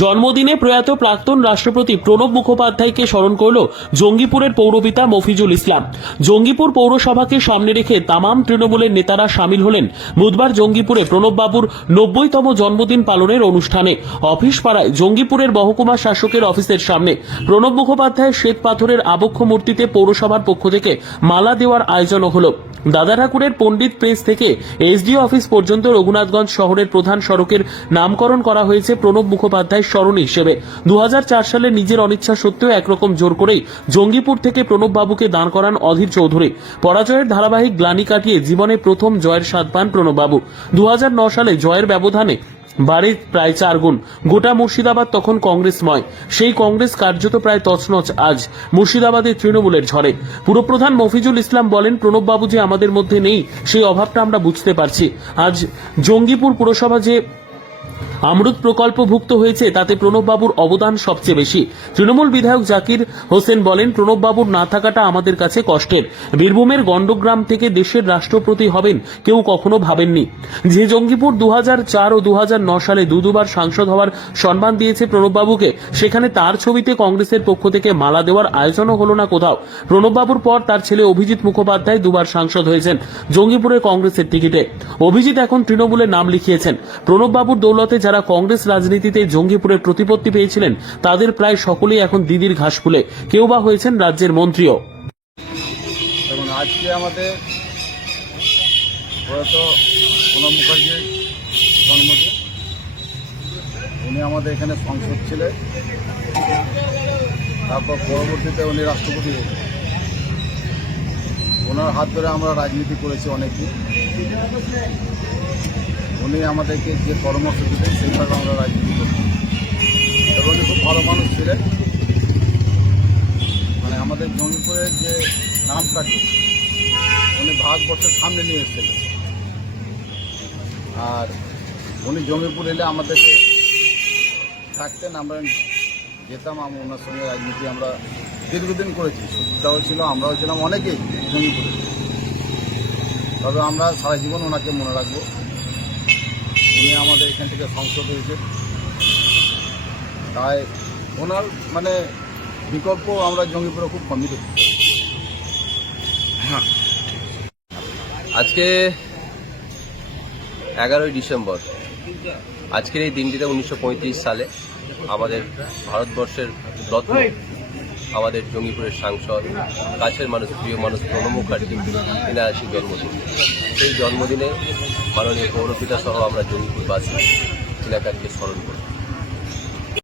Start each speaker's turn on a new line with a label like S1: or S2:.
S1: জন্মদিনে প্রয়াত প্রাক্তন রাষ্ট্রপতি প্রণব মুখোপাধ্যায়কে স্মরণ করল জঙ্গিপুরের পৌরপিতা মফিজুল ইসলাম। জঙ্গিপুর পৌরসভাকে সামনে রেখে তামাম তৃণমূলের নেতারা সামিল হলেন বুধবার জঙ্গিপুরে প্রণববাবুর নব্বইতম জন্মদিন পালনের অনুষ্ঠানে। অফিস পাড়ায় জঙ্গিপুরের মহকুমা শাসকের অফিসের সামনে প্রণব মুখোপাধ্যায়ের শ্বেত পাথরের আবক্ষ মূর্তিতে পৌরসভার পক্ষ থেকে মালা দেওয়ার আয়োজনও হলো। দাদা ঠাকুরের পণ্ডিত প্রেস থেকে এসডিও অফিস পর্যন্ত রঘুনাথগঞ্জ শহরের প্রধান সড়কের নামকরণ করা হয়েছে প্রণব মুখোপাধ্যায়ের স্মরণী হিসেবে। দু হাজার চার সালে নিজের অনিচ্ছা সত্ত্বেও একরকম জোর করেই জঙ্গিপুর থেকে প্রণব বাবুকে দাঁড় করান অধীর চৌধুরী। পরাজয়ের ধারাবাহিক গ্লানি কাটিয়ে জীবনে প্রথম জয়ের স্বাদ পান প্রণববাবু দু সালে জয়ের ব্যবধানে বাড়ে প্রায় চার গুণ। গোটা মুর্শিদাবাদ তখন কংগ্রেসময়। সেই কংগ্রেস কার্যত প্রায় তছনছ আজ মুর্শিদাবাদের তৃণমূলের ঝড়ে। পুরপ্রধান মফিজুল ইসলাম বলেন প্রণববাবু যে আমাদের মধ্যে নেই, সেই অভাবটা আমরা বুঝতে পারছি। আজ জঙ্গিপুর পুরসভা যে আমরুত প্রকল্পভুক্ত হয়েছে, তাতে প্রণববাবুর অবদান সবচেয়ে বেশি। তৃণমূল বিধায়ক জাকির হোসেন বলেন, প্রণববাবুর না থাকাটা আমাদের কাছে কষ্টের। বীরভূমের গণ্ডগ্রাম থেকে দেশের রাষ্ট্রপতি হবেন কেউ কখনো ভাবেননি। যে জঙ্গিপুর দু ও দু সালে দু দুবার সাংসদ হওয়ার সম্মান দিয়েছে প্রণববাবুকে, সেখানে তার ছবিতে কংগ্রেসের পক্ষ থেকে মালা দেওয়ার আয়োজনও হলো না কোথাও। প্রণববাবুর পর তার ছেলে অভিজিৎ মুখোপাধ্যায় দুবার সাংসদ হয়েছেন জঙ্গিপুরের কংগ্রেসের টিকিটে। অভিজিৎ এখন তৃণমূলের নাম লিখিয়েছেন। প্রণববাবুর দৌলতে যারা কংগ্রেস রাজনীতিতে জঙ্গিপুরের প্রতিপত্তি পেয়েছিলেন, তাদের প্রায় সকলেই এখন দিদির ঘাস ফুলে। কেউ বা হয়েছেন রাজ্যের মন্ত্রীও।
S2: এবং আজকে আমাদের প্রণব জন্মদিন। উনি আমাদের এখানে সংসদ ছিলেন। তারপর পরবর্তীতে উনি রাষ্ট্রপতি ওনার হাত ধরে আমরা রাজনীতি করেছি অনেকদিন। উনি আমাদেরকে যে পরামর্শ দিতেন সেইভাবে আমরা রাজনীতি করতাম এবং খুব ভালো মানুষ ছিলেন। মানে আমাদের জঙ্গিপুরের যে নামটাকে, উনি ভারতবর্ষের সামনে নিয়ে এসেছিলেন। আর উনি জঙ্গিপুর এলে আমাদেরকে থাকতেন, আমরা যেতাম আমরা ওনার সঙ্গে রাজনীতি আমরা দীর্ঘদিন করেছি। সুচিতাও ছিল, আমরাও ছিলাম অনেকেই জঙ্গিপুরে তবে আমরা সারা জীবন ওনাকে মনে রাখব। উনি আমাদের এখান থেকে সংসদ হয়েছে। তাই ওনার মানে বিকল্প আমরা জঙ্গিপুরে খুব কমই দেখি
S3: আজকে এগারোই ডিসেম্বর। আজকের এই দিনটিতে উনিশশো পঁয়ত্রিশ সালে আমাদের ভারতবর্ষের রত্ন আমাদের জঙ্গিপুরের সাংসদ, কাছের মানুষ, প্রিয় মানুষ প্রণব মুখার্জি এনার আসি জন্মদিন। সেই জন্মদিনে মাননীয় পৌরপিতা সহ আমরা জঙ্গিপুরবাসী এলাকাকে স্মরণ করি